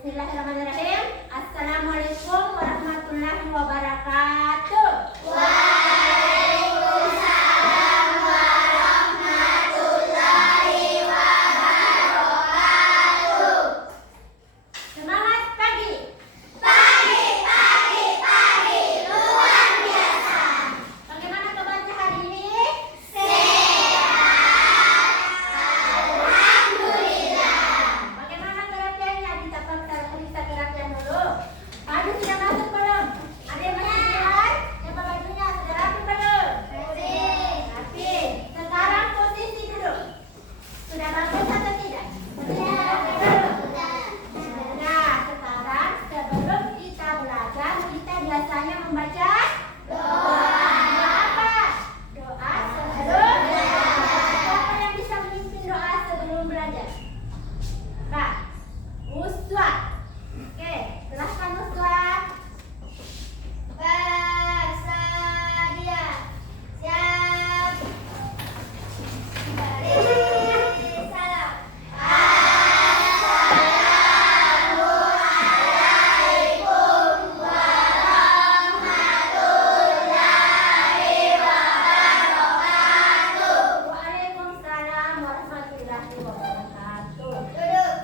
Bismillahirrahmanirrahim. Assalamualaikum warahmatullahi wabarakatuh. Waalaikumsalam warahmatullahi wabarakatuh. Semangat pagi. Pagi, pagi, pagi, luar biasa. Bagaimana kabarnya hari ini? Sehat, alhamdulillah. Bagaimana kerapiannya? Kita periksa kerapian dulu. Baju sudah masuk belum? Ada yang masih jalan? Coba bajunya sudah rapi belum? Rapi. Sekarang posisi dulu. Sudah bagus atau tidak? Nah, sekarang sebelum kita belajar, kita biasanya membaca doa apa? Doa sebelum belajar. Siapa yang bisa memimpin doa sebelum belajar? Kak, Uswa. Oke, silahkan Uswa. Bersedia, siap. Beri salam. Assalamualaikum warahmatullahi wabarakatuh. Waalaikumsalam warahmatullahi wabarakatuh. Duduk.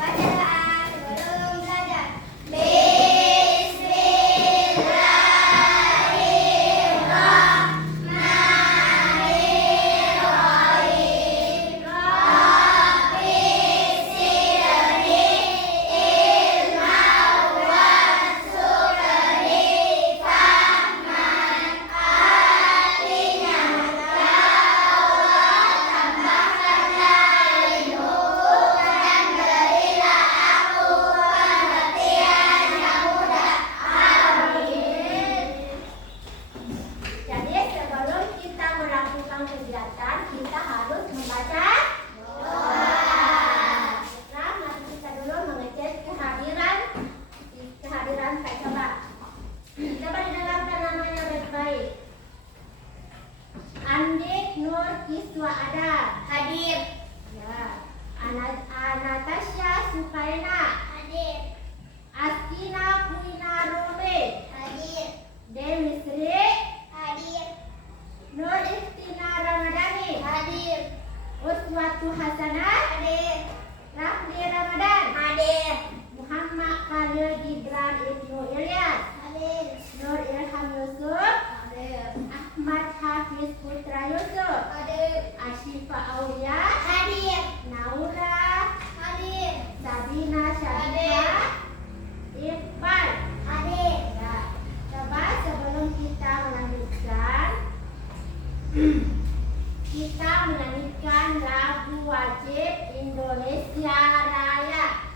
Baca doa sebelum belajar. Bismillahirrahmanirrahim. Rabbi zidni ilman warzuqni fahman. Artinya, ya Allah, tambahkanlah ilmuku dan berilah aku pengertian yang mudah. Amin. Jadi sebelum kita melakukan kegiatan, kita harus membaca doa. Nah, nanti kita dulu mengecek kehadiran Kak coba. Coba didengarkan namanya baik-baik. Andik Nur Kiswa ada. Hadir. Ya. Anatasha Sukaina. Hadir. Askina Kuina Rube. Hadir. Dewi Sri. Hadir. Nur Istina Ramadhani. Hadir. Uswatu Hasanah. Hadir. Rafli Ramadan. Hadir. Muhammad Khalil Gibran Ibnu Ilyas. Hadir. Nur Ilham Yusuf. Hadir. Ahmad Hafiz Putra Yusuf. Hadir. Ashifa Aulia. Hadir. Naura. Hadir. Sabina Syarifah. Hadir. Iqbal. Hadir. Ya. Coba sebelum kita melanjutkan, kita menyanyikan lagu wajib Indonesia Raya.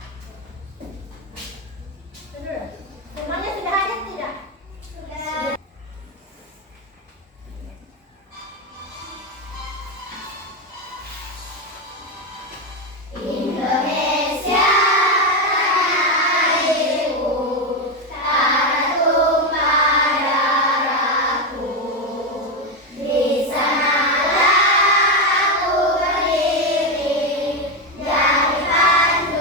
Semuanya sudah hadir tidak? Sudah. Indonesia airku, tanah tumpah darahku. Di sanalah aku berdiri, jadi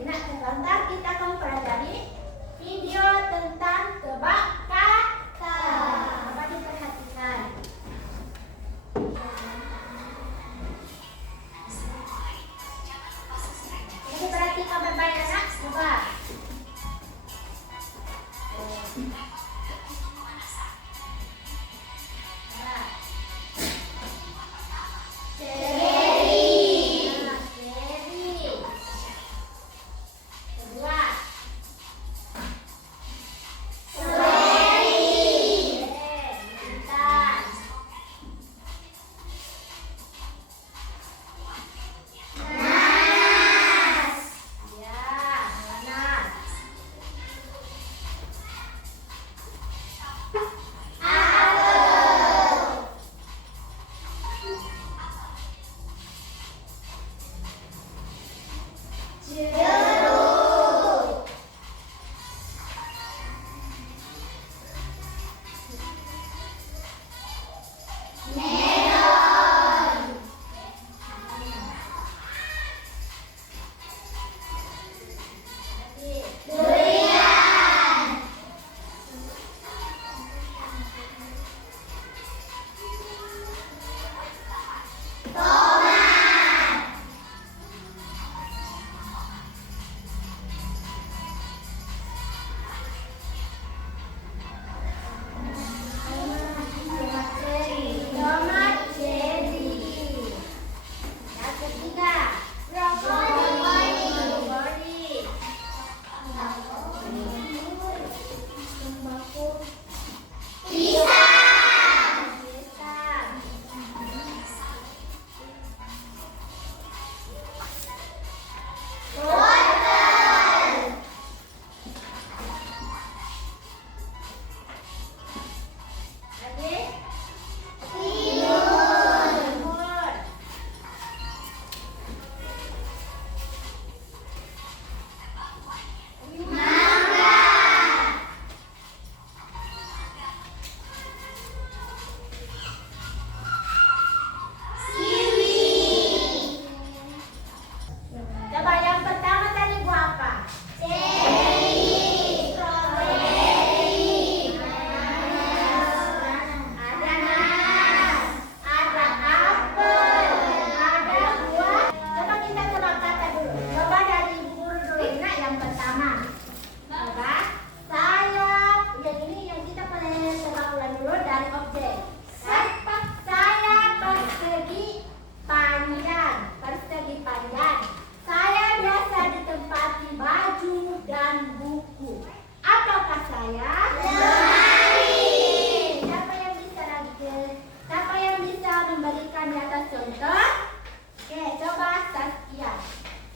Nah, sebentar kita akan mempelajari video tentang tebak kata. Coba diperhatikan. Ini perhatikan baik-baik anak. Coba. Coba yang pertama tadi buah apa? Ada nanas, ada apel, ada buah. Coba kita tebak kata dulu. Coba dari Ibu Guru dulu. Nah, yang pertama. Coba sayap. Yang ini yang kita boleh tebak ulang dulu dari objek. Sayap persegi panjang. Persegi panjang. Saya biasa ditempati baju dan buku. Apakah saya? Lemari. Siapa yang bisa lagi? Siapa yang bisa memberikan di atas contoh? Oke, coba Saskia.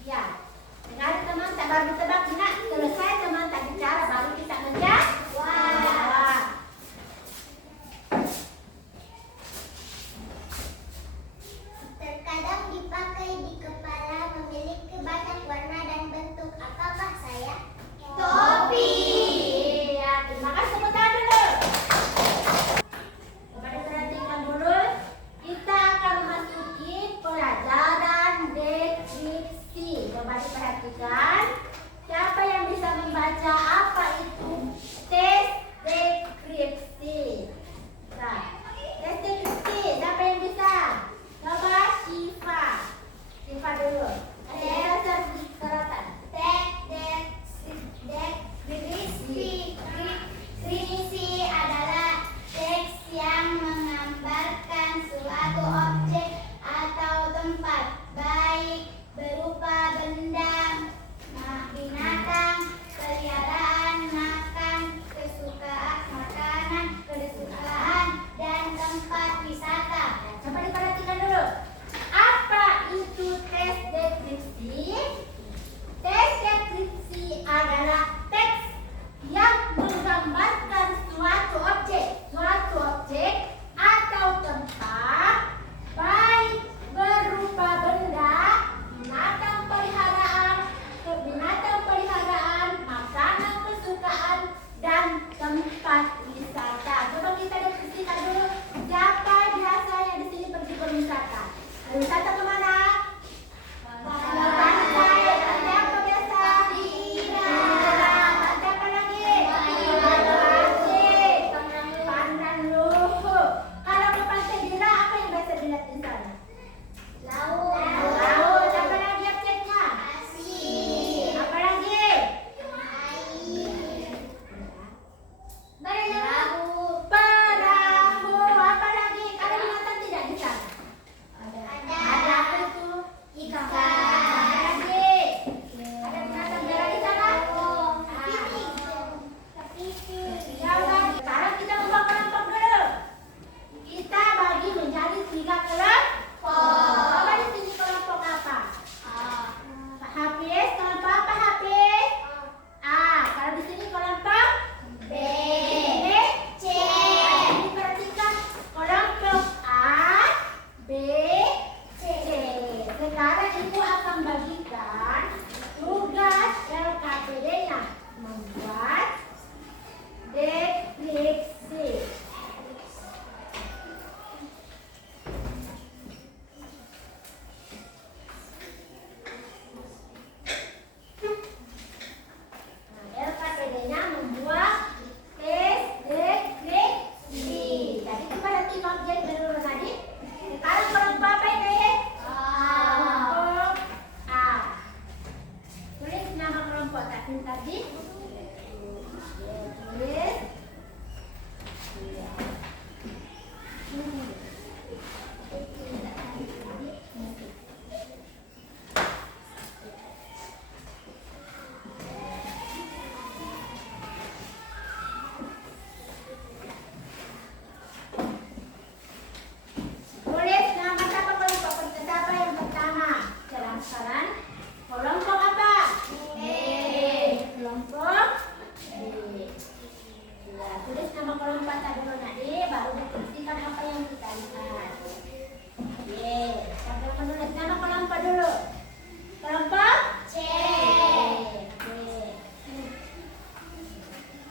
Ya. Dengar teman, tak baru tebak ingat. Selesai teman tak bicara baru kita menjawab. Wah. Terkadang dipakai di kepala, memiliki banyak warna dan bentuk. Apakah saya? Topi. Iya, terima kasih. Tepuk tangan dulu. Coba diperhatikan dulu. Kita akan memasuki pelajaran deskripsi. Coba diperhatikan. Siapa yang bisa membaca apa itu tes deskripsi? Nah, tes deskripsi. Siapa yang bisa? Coba Syifa. Syifa dulu. Ada selatan. Deskripsi adalah teks yang menggambarkan suatu objek atau tempat, baik berupa benda, kelompok tak pintar tadi. Tulis. Tulis nama siapa kelompok siapa yang pertama. Sekarang kelompok apa? Kelompok ya, tulis nama kelompok tadi dulu nanti baru dituliskan apa yang kita lihat. Siapa yang menulis nama kelompok dulu? Kelompok C.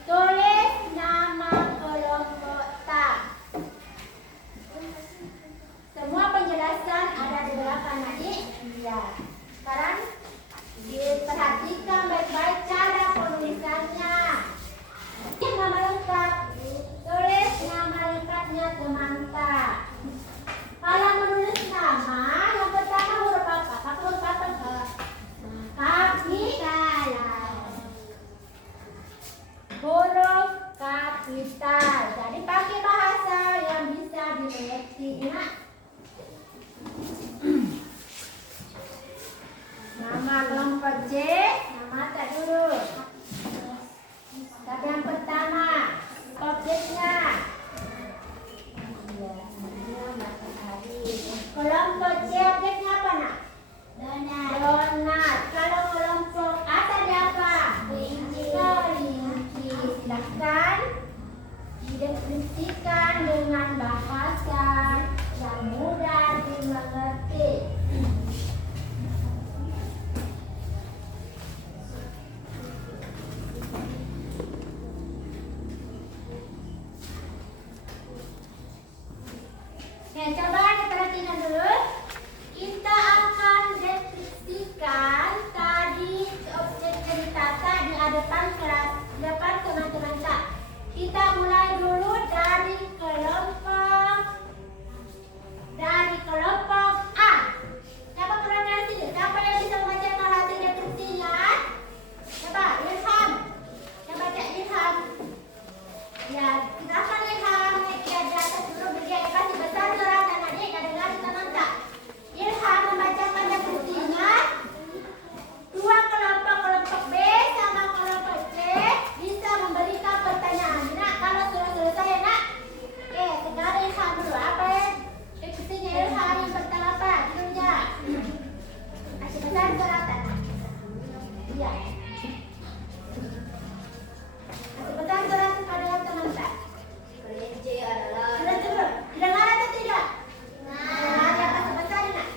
Tulis nama kelompok ta. Semua penjelasan ada di belakang adik. Ya. Sekarang diperhatikan baik-baik cara penulisannya. Ini nama lengkap. Tulis nama lengkapnya Temanta. Kalau menulis nama, yang pertama huruf apa? Pakai huruf apa? Kapital. Huruf kapital. Jadi pakai bahasa yang bisa dimengerti. Ingat? Nama kelompok C, nama tak dulu. Tapi yang pertama, objeknya. Kelompok C objeknya apa nak? Donat. Kalau kelompok A tadi apa? Kelinci. Silakan dideskripsikan dengan bahasa yang mudah dimengerti. Ya, coba diperhatikan dulu. Kita akan deskripsikan tadi objek cerita tadi depan kelas, depan teman-teman tak. Kita mulai dulu dari kelompok A. Siapa pernah sini? Siapa yang bisa membacakan hasil deskripsinya? Coba Ilham. Coba cek Ilham. Ya, silakan Ilham. Ya, di atas dulu dia kasih besar surat dan adik dengar di tangan tak. Ilham membacakan deskripsinya. Dua kelompok B sama kelompok C bisa memberikan pertanyaan. Nak, kalau sudah selesai ya nak. Oke, sekarang Ilham dulu. Apa ya? Deskripsinya Ilham yang pertama apa? Judulnya. Kasih besar surat tak? Iya. Kasih besar surat kepada yang teman tak. Kelinci adalah Sudah dulu. Dengar atau tidak? Dengar ya, kasih besar nak.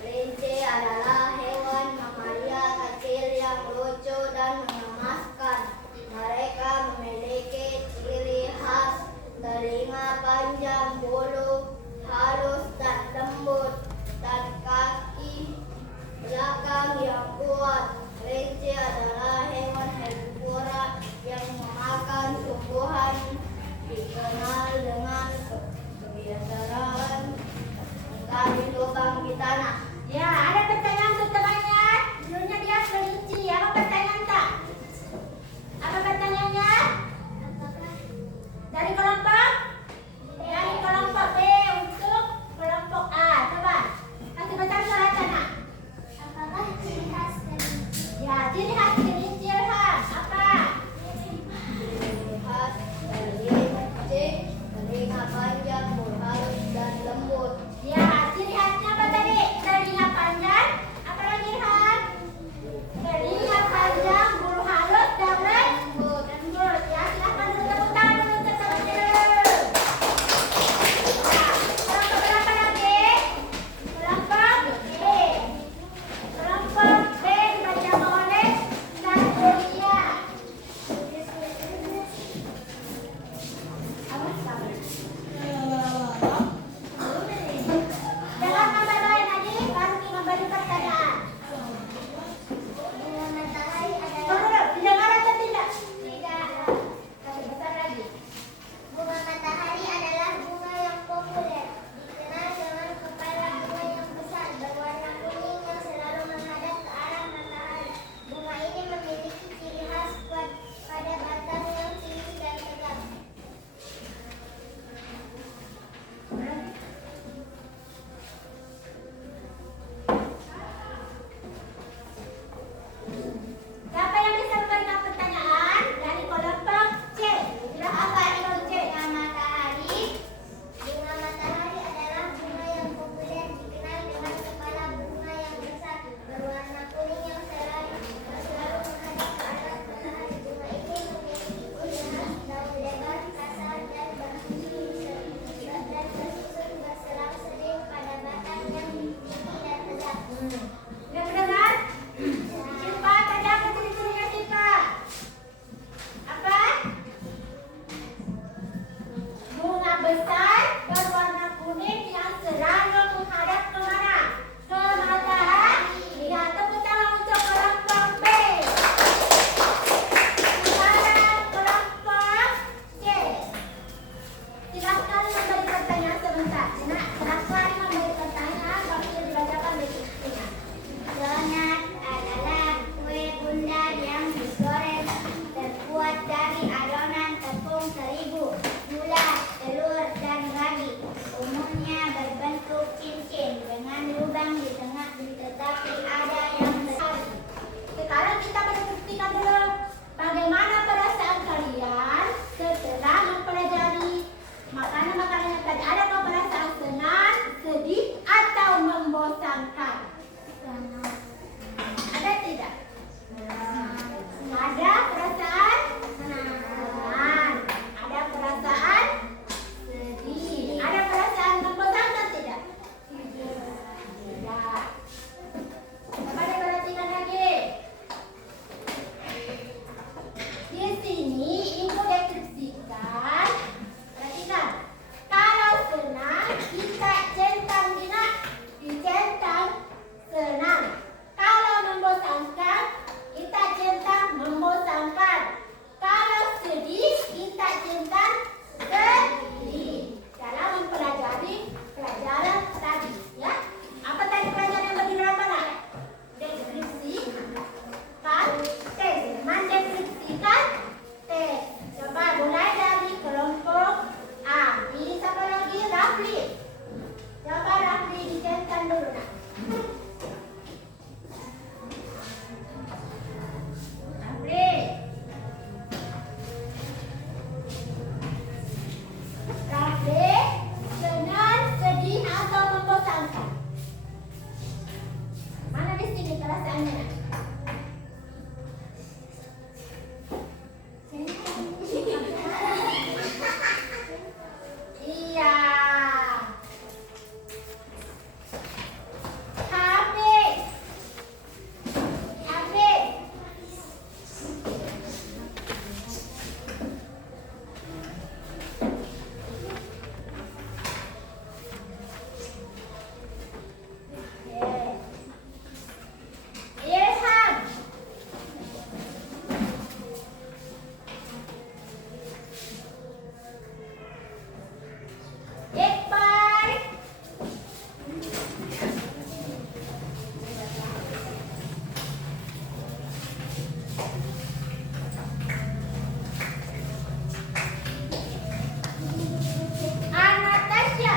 Kelinci adalah hewan mamalia kecil yang lucu dan mengemaskan. Mereka memiliki ciri khas telinga panjang, bulu halus dan lembut, dan kaki belakang yang kuat. Kelinci adalah Anastasia.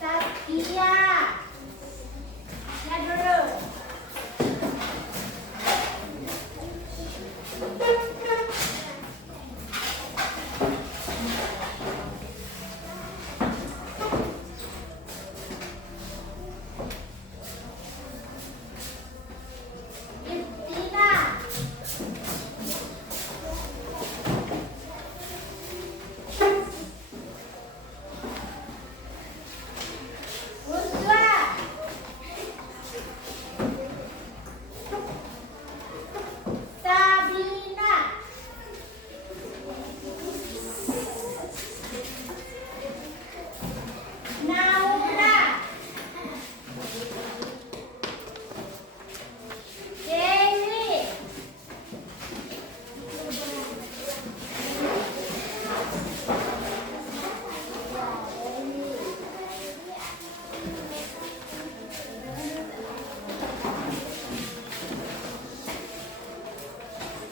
Saskia. Ya dulu. Justina. Uswa. Sabina. Naura. Dewi.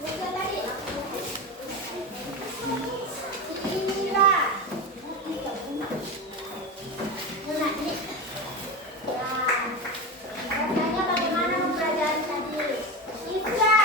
Udah tadi. Ira. Luna nih. Nah, rasanya bagaimana mempelajari tadi? Isra.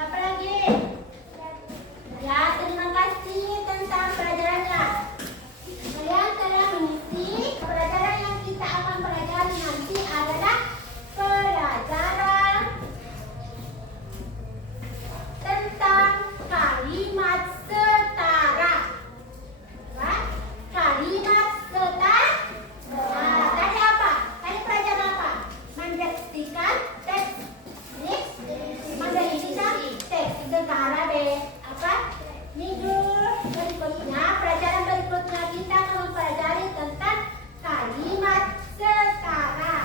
Apa lagi? Ya, terima kasih tentang pelajarannya. Kalian telah mengisi pelajaran yang kita akan pelajari nanti adalah pelajaran tentang kalimat setara. Apa? Kalimat setara. Nah, tadi apa? Tadi pelajaran apa? Mendeskripsikan teks. Mendeskripsikan teks setara deh. Apa? Minggu berikutnya, pelajaran berikutnya kita akan mempelajari tentang kalimat setara.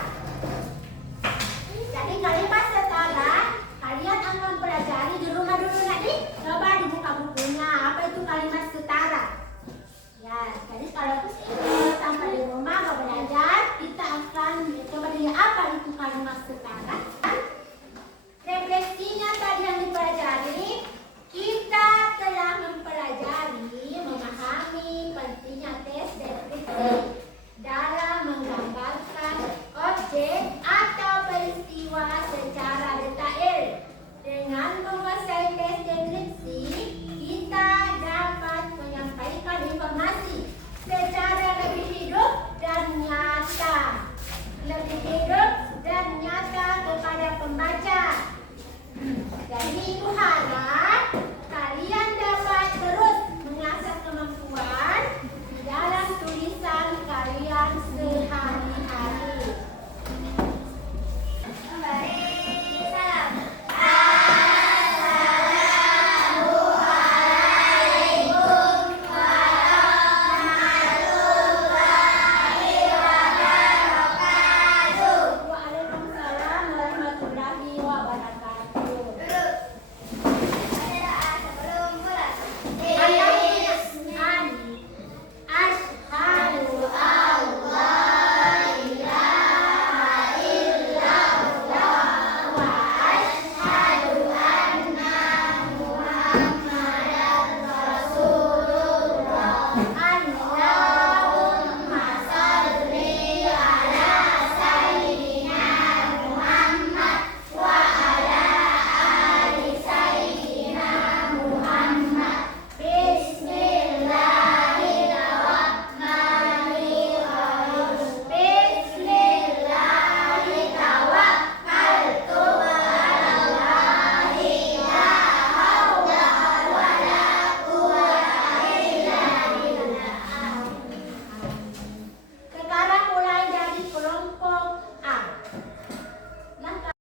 Jadi kalimat setara kalian akan mempelajari di rumah dulu nanti. Coba dibuka bukunya. Apa itu kalimat setara? Ya, jadi kalau sampai di rumah mau belajar, kita akan coba lihat apa itu kalimat setara. Refleksinya tadi yang dipelajari, kita telah mempelajari, memahami pentingnya tes deskripsi dalam menggambarkan objek atau peristiwa secara detail. Dengan menguasai tes deskripsi, kita dapat menyampaikan informasi secara lebih hidup dan nyata. Lebih hidup dan nyata kepada pembaca. Jadi